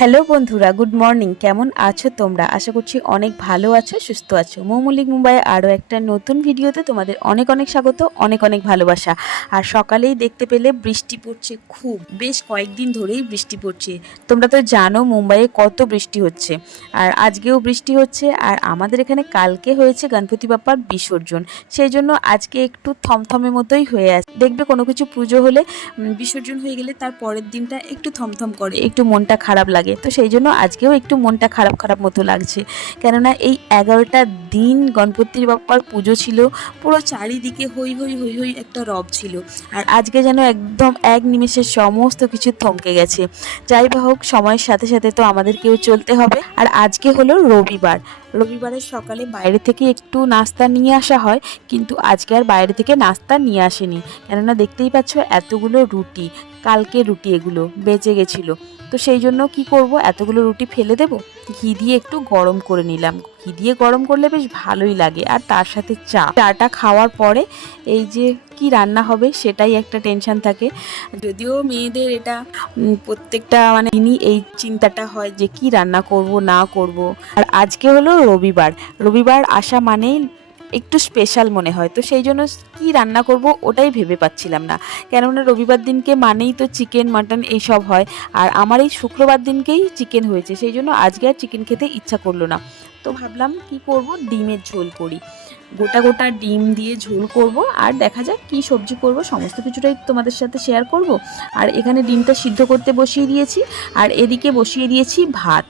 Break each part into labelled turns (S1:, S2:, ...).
S1: Hello বন্ধুরা, good morning. কেমন আছো তোমরা? আশা করছি অনেক ভালো আছো, সুস্থ আছো। মৌমলিক মুম্বাইয়ে আরও একটা নতুন ভিডিওতে তোমাদের অনেক অনেক স্বাগত, অনেক অনেক ভালোবাসা। আর সকালেই দেখতে পেলে বৃষ্টি পড়ছে খুব, বেশ কয়েকদিন ধরেই বৃষ্টি পড়ছে। তোমরা তো জানো মুম্বাইয়ে কত বৃষ্টি হচ্ছে। আর আজকেও বৃষ্টি হচ্ছে, আর আমাদের এখানে কালকে হয়েছে গণপতি বাপ্পার বিসর্জন। সেই জন্য আজকে একটু থমথমে মতোই হয়ে আছে। দেখবে কোনো কিছু পুজো হলে বিসর্জন হয়ে গেলে তার পরের দিনটা একটু থমথম করে। একটু মনটা খারাপ লাগে। তো সেই জন্য আজকেও একটু মনটা খারাপ খারাপ মতো লাগছে। কেননা এই এগারোটা দিন গণপতির বাপ্পার পুজো ছিল, পুরো চারিদিকে হই হই হই হই একটা রব ছিল। আর আজকে যেন একদম এক নিমেষে সমস্ত কিছু থমকে গেছে। যাই হোক, সময়ের সাথে সাথে তো আমাদেরকেও চলতে হবে। আর আজকে হলো রবিবার। রবিবারের সকালে বাইরে থেকে একটু নাস্তা নিয়ে আসা হয়, কিন্তু আজকে আর বাইরে থেকে নাস্তা নিয়ে আসেনি। কেননা দেখতেই পাচ্ছ এতগুলো রুটি, কালকে রুটি এগুলো বেঁচে গেছিল। তো সেই জন্য কি করব? এতগুলো রুটি ফেলে দেব। ঘি দিয়ে একটু গরম করে নিলাম। ঘি দিয়ে গরম করলে বেশ ভালোই লাগে। আর তার সাথে চা। চাটা খাওয়ার পরে এই যে কি রান্না হবে সেটাই একটা টেনশন থাকে। যদিও মেয়েদের এটা প্রত্যেকটা মানে দিনই এই চিন্তাটা হয় যে কি রান্না করব, না করব। আর আজকে হলো রবিবার। রবিবার আসা মানেই একটু স্পেশাল মনে হয়। তো সেই জন্য কি রান্না করব ওটাই ভেবে পাচ্ছিলাম না। কেননা রবিবার দিনকে মানেই তো চিকেন মাটন এইসব হয়। আর আমার এই শুক্রবার দিনকেই চিকেন হয়েছে। সেই জন্য আজকে আর চিকেন খেতে ইচ্ছা করল না। তো ভাবলাম কি করব? ডিমের ঝোল করি। গোটা গোটা ডিম দিয়ে ঝোল করব। আর দেখা যাক কি সবজি করব। সমস্ত কিছুটাই তোমাদের সাথে শেয়ার করব। আর এখানে ডিমটা সিদ্ধ করতে বসিয়ে দিয়েছি। আর এদিকে বসিয়ে দিয়েছি ভাত।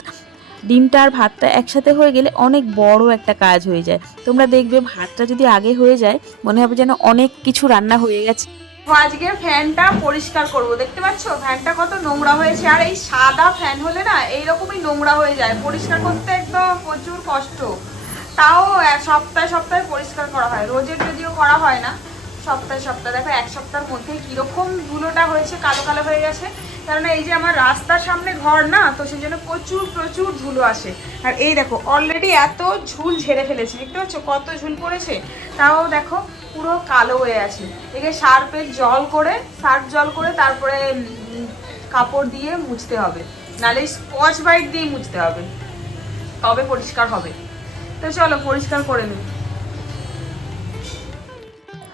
S1: ডিমটা আর ভাতটা একসাথে হয়ে গেলে অনেক বড় একটা কাজ হয়ে যায়। তোমরা দেখবে ভাতটা যদি আগে হয়ে যায়, মনে হবে যেন অনেক কিছু রান্না হয়ে গেছে।
S2: আজকে ফ্যানটা পরিষ্কার করব। দেখতে পাচ্ছ? ফ্যানটা কত নোংরা হয়েছে। আর এই সাদা ফ্যান হলে না, এইরকমই নোংরা হয়ে যায়। পরিষ্কার করতে একদম প্রচুর কষ্ট। তাও সপ্তাহে সপ্তাহে পরিষ্কার করা হয়। রোজের যদিও করা হয় না সপ্তাহে সপ্তাহে। দেখো, এক সপ্তাহের মধ্যে কীরকম ধুলোটা হয়েছে, কালো কালো হয়ে গেছে। কারণ এই যে আমার রাস্তার সামনে ঘর না, তো সেই জন্য প্রচুর প্রচুর ধুলো আসে। আর এই দেখো অলরেডি এত ঝুল ঝেড়ে ফেলেছে। দেখতে পাচ্ছ কত ঝুল পড়েছে? তাও দেখো, পুরো কালো হয়ে আছে। একে সার্পের জল করে সার্ফ জল করে তারপরে কাপড় দিয়ে মুছতে হবে। নাহলে স্কচ বাইট দিয়ে মুছতে হবে। তবে পরিষ্কার হবে। তো চলো, পরিষ্কার করে নিই।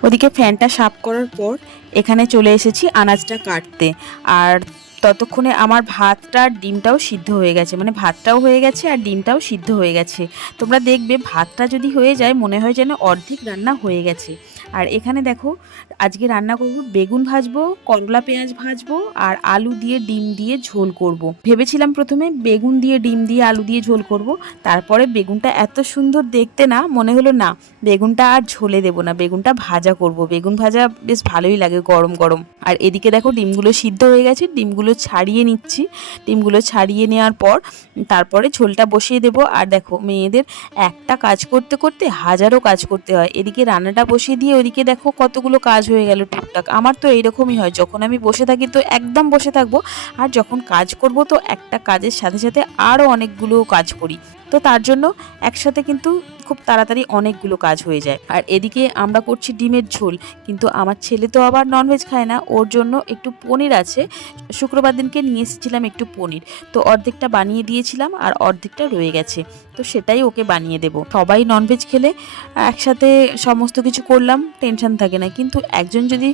S1: ওদিকে ফ্যানটা সাফ করার পর এখানে চলে এসেছি আনাজটা কাটতে। আর ততক্ষণে আমার ভাতটা আর ডিমটাও সিদ্ধ হয়ে গেছে। মানে ভাতটাও হয়ে গেছে আর ডিমটাও সিদ্ধ হয়ে গেছে। তোমরা দেখবে ভাতটা যদি হয়ে যায় মনে হয় যেন অর্ধেক রান্না হয়ে গেছে। আর এখানে দেখো, আজকে রান্না করব বেগুন ভাজবো করলা পেঁয়াজ ভাজবো আর আলু দিয়ে ডিম দিয়ে ঝোল করব। ভেবেছিলাম প্রথমে বেগুন দিয়ে ডিম দিয়ে আলু দিয়ে ঝোল করব। তারপরে বেগুনটা এত সুন্দর দেখতে না, মনে হলো না, বেগুনটা আর ঝোলে দেবো না, বেগুনটা ভাজা করব বেগুন ভাজা বেশ ভালোই লাগে, গরম গরম আর এদিকে দেখো ডিমগুলো সিদ্ধ হয়ে গেছে, ডিমগুলো ছাড়িয়ে নিচ্ছি। ডিমগুলো ছাড়িয়ে নেওয়ার পর তারপরে ঝোলটা বসিয়ে দেবো। আর দেখো মেয়েদের একটা কাজ করতে করতে হাজারো কাজ করতে হয়। এদিকে রান্নাটা বসিয়ে দিয়ে ওদিকে দেখো কতগুলো কাজ হয়ে গেল টুকটাক। আমার তো এইরকমই হয়, যখন আমি বসে থাকি তো একদম বসে থাকব। আর যখন কাজ করব তো একটা কাজের সাথে সাথে আরও অনেকগুলো কাজ করি। তো তার জন্য একসাথে কিন্তু খুব তাড়াতাড়ি অনেকগুলো কাজ হয়ে যায়। আর এদিকে আমরা করছি ডিমের ঝোল, কিন্তু আমার ছেলে তো আবার ননভেজ খায় না। ওর জন্য একটু পনির আছে। শুক্রবার দিনকে নিয়ে এসেছিলাম একটু পনির। তো অর্ধেকটা বানিয়ে দিয়েছিলাম আর অর্ধেকটা রয়ে গেছে। তো সেটাই ওকে বানিয়ে দেবো। সবাই ননভেজ খেলে একসাথে সমস্ত কিছু করলাম টেনশন থাকে না। কিন্তু একজন যদি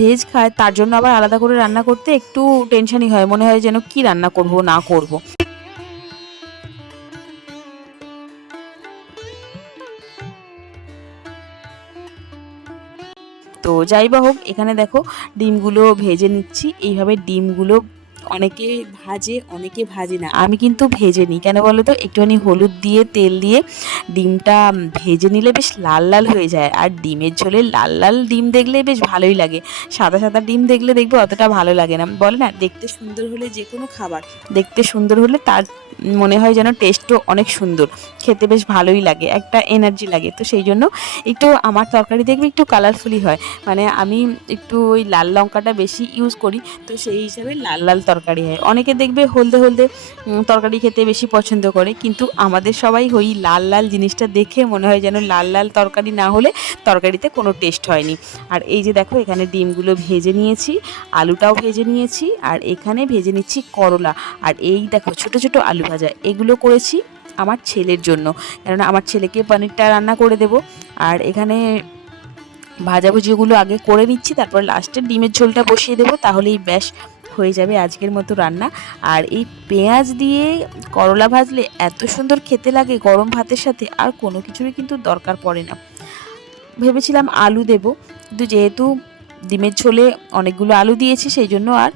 S1: ভেজ খায়, তার জন্য আবার আলাদা করে রান্না করতে একটু টেনশনই হয়। মনে হয় যেন কি রান্না করব, না করব। তো যাই বা হোক এখানে দেখো ডিমগুলো ভেজে নিচ্ছি। এইভাবে ডিমগুলো অনেকে ভাজে অনেকে ভাজে না। আমি কিন্তু ভেজে নিই। কেন বলো তো? একটুখানি হলুদ দিয়ে, তেল দিয়ে ডিমটা ভেজে নিলে বেশ লাল লাল হয়ে যায়। আর ডিমের ঝোলে লাল লাল ডিম দেখলে বেশ ভালোই লাগে। সাদা সাদা ডিম দেখলে দেখবে অতটা ভালো লাগে না। বলে না, দেখতে সুন্দর হলে যে কোনো খাবার, দেখতে সুন্দর হলে তার মনে হয় যেন টেস্টও অনেক সুন্দর। খেতে বেশ ভালোই লাগে, একটা এনার্জি লাগে। তো সেই জন্য একটু আমার তরকারি দেখবে একটু কালারফুলি হয়। মানে আমি একটু ওই লাল লঙ্কাটা বেশি ইউজ করি। তো সেই হিসাবে লাল লাল তরকারি তরকারি হয়। অনেকে দেখবে হলদে হলদে তরকারি খেতে বেশি পছন্দ করে, কিন্তু আমাদের সবাই ওই লাল লাল জিনিসটা দেখে মনে হয় যেন লাল লাল তরকারি না হলে তরকারিতে কোনো টেস্ট হয়নি। আর এই যে দেখো, এখানে ডিমগুলো ভেজে নিয়েছি, আলুটাও ভেজে নিয়েছি, আর এখানে ভেজে নিচ্ছি করলা। আর এই দেখো, ছোট ছোট আলু ভাজা, এগুলো করেছি আমার ছেলের জন্য। কেননা আমার ছেলেকে পনিরটা রান্না করে দেব। আর এখানে ভাজাভুজিগুলো আগে করে নিচ্ছি, তারপর লাস্টে ডিমের ঝোলটা বসিয়ে দেবো, তাহলেই ব্যাস হয়ে যাবে আজকের মতো রান্না। আর এই পেঁয়াজ দিয়ে করলা ভাজলে এত সুন্দর খেতে লাগে গরম ভাতের সাথে, আর কোনো কিছুরই কিন্তু দরকার পড়ে না। ভেবেছিলাম আলু দেব, কিন্তু যেহেতু ডিমের ঝোলে অনেকগুলো আলু দিয়েছি, সেই জন্য আর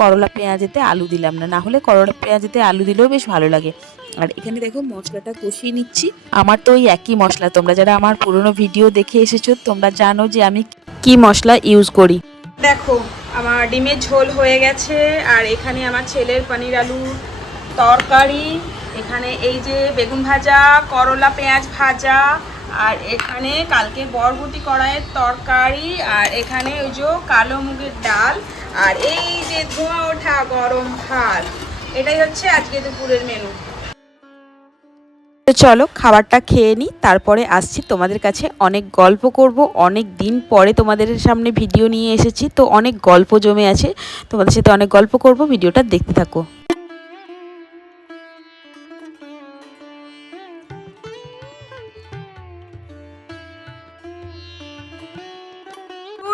S1: করলা পেঁয়াজেতে আলু দিলাম না। না হলে করলা পেঁয়াজেতে আলু দিলেও বেশ ভালো লাগে। আর এখানে দেখো মশলাটা কষিয়ে নিচ্ছি। আমার তো ওই একই মশলা। তোমরা যারা আমার পুরনো ভিডিও দেখে এসেছ তোমরা জানো যে আমি কি মশলা ইউজ করি।
S2: দেখো আমার ডিমের ঝোল হয়ে গেছে আর এখানে আমার ছেলের পনির আলু তরকারি এখানে এই যে বেগুন ভাজা করলা পেঁয়াজ ভাজা আর এখানে কালকে বরবটি কড়াইয়ের তরকারি আর এখানে ওই যে কালো মুগের ডাল আর এই যে ধোঁয়া ওঠা গরম ভাত এটাই হচ্ছে আজকে দুপুরের মেনু
S1: তো চলো খাবারটা খেয়ে নিই, তারপরে আসছি তোমাদের কাছে। অনেক গল্প করব, অনেক দিন পরে তোমাদের সামনে ভিডিও নিয়ে এসেছি, তো অনেক গল্প জমে আছে। তোমাদের সাথে অনেক গল্প করব ভিডিওটা দেখতে থাকো।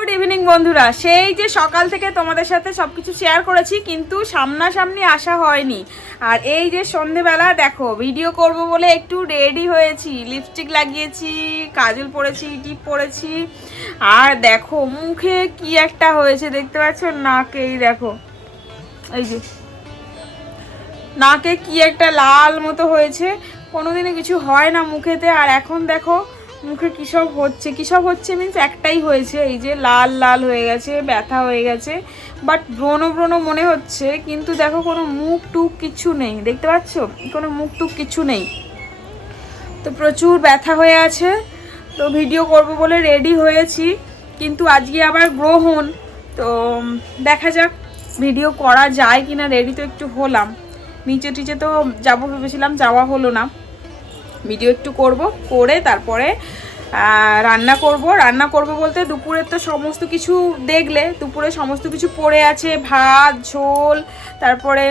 S2: গুড ইভিনিং বন্ধুরা। সেই যে সকাল থেকে তোমাদের সাথে সব কিছু শেয়ার করেছি, কিন্তু সামনাসামনি আসা হয়নি। আর এই যে সন্ধেবেলা, দেখো ভিডিও করব বলে একটু রেডি হয়েছি। লিপস্টিক লাগিয়েছি, কাজল পরেছি টিপ পরেছি। আর দেখো, মুখে কি একটা হয়েছে, দেখতে পাচ্ছ? নাকেই দেখো। এই যে, নাকে কি একটা লাল মতো হয়েছে। কোনোদিনও কিছু হয় না মুখেতে। আর এখন দেখো মুখে কী সব হচ্ছে? কী সব হচ্ছে মিন্স একটাই হয়েছে। এই যে লাল লাল হয়ে গেছে, ব্যথা হয়ে গেছে। বাট ব্রণ ব্রণ মনে হচ্ছে, কিন্তু দেখো কোনো মুখ টুক কিছু নেই। দেখতে পাচ্ছ? কোনো মুখ টুক কিছু নেই। তো প্রচুর ব্যথা হয়ে আছে। তো ভিডিও করব বলে রেডি হয়েছি। কিন্তু আজকে আবার গ্রহণ। তো দেখা যাক ভিডিও করা যায় কি না রেডি তো একটু হলাম। নিচে টিচে তো যাব ভেবেছিলাম, যাওয়া হলো না। ভিডিও একটু করব, করে তারপরে রান্না করব। রান্না করব বলতে দুপুরের তো সমস্ত কিছু দেখলে, দুপুরে সমস্ত কিছু পড়ে আছে, ভাত, ঝোল, তারপরে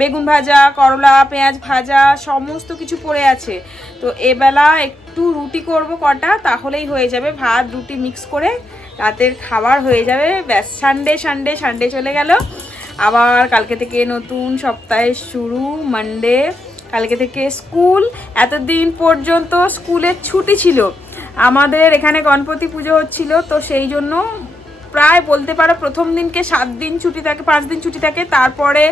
S2: বেগুন ভাজা, করলা, পেঁয়াজ ভাজা, সমস্ত কিছু পড়ে আছে। তো এবেলা একটু রুটি করব কটা, তাহলেই হয়ে যাবে ভাত, রুটি মিক্স করে রাতের খাবার হয়ে যাবে। ব্যাস সানডে সানডে সানডে চলে গেল। আবার কালকে থেকে নতুন সপ্তাহের শুরু মানডে কালকে থেকে স্কুল এতদিন পর্যন্ত স্কুলের ছুটি ছিল। আমাদের এখানে গণপতি পুজো হচ্ছিল, তো সেই জন্য প্রায় বলতে পারো প্রথম দিনকে সাত দিন ছুটি থাকে, পাঁচ দিন ছুটি থাকে, তারপরে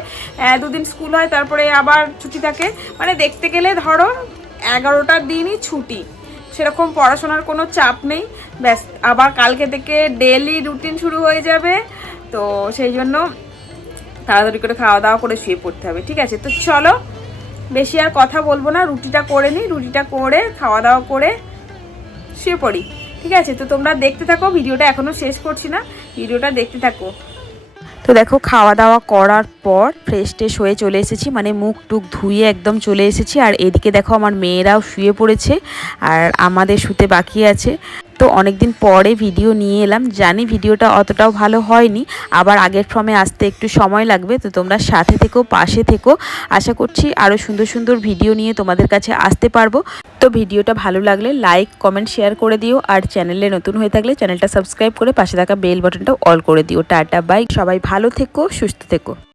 S2: দুদিন স্কুল হয়, তারপরে আবার ছুটি থাকে। মানে দেখতে গেলে ধরো এগারোটা দিনই ছুটি। সেরকম পড়াশোনার কোনো চাপ নেই। ব্যাস, আবার কালকে থেকে ডেলি রুটিন শুরু হয়ে যাবে, তো সেই জন্য তাড়াতাড়ি করে খাওয়া দাওয়া করে শুয়ে পড়তে হবে, ঠিক আছে? তো চলো বেশি আর কথা বলব না, রুটিটা করে নিই, রুটিটা করে খাওয়া দাওয়া করে শুয়ে পড়ি। ঠিক আছে? তো তোমরা দেখতে থাকো, ভিডিওটা এখনও শেষ করছি না, ভিডিওটা দেখতে থাকো।
S1: তো দেখো খাওয়া দাওয়া করার পর ফ্রেশ ট্রেশ হয়ে চলে এসেছি মানে মুখ টুক ধুয়ে একদম চলে এসেছি। আর এদিকে দেখো, আমার মেয়েরাও শুয়ে পড়েছে, আর আমাদের শুতে বাকি আছে। তো অনেক দিন পরে ভিডিও নিয়ে এলাম। জানি ভিডিওটা অতটাও ভালো হয়নি। আবার আগের ফর্মে আসতে একটু সময় লাগবে। তো তোমরা সাথে থেকো, পাশে থেকো। আশা করছি আরও সুন্দর সুন্দর ভিডিও নিয়ে তোমাদের কাছে আসতে পারব। তো ভিডিওটা ভালো লাগলে লাইক কমেন্ট শেয়ার করে দিও। আর চ্যানেলে নতুন হয়ে থাকলে চ্যানেলটা সাবস্ক্রাইব করে পাশে থাকা বেল বাটনটাও অল করে দিও। টাটা বাই সবাই ভালো থেকো, সুস্থ থেকো।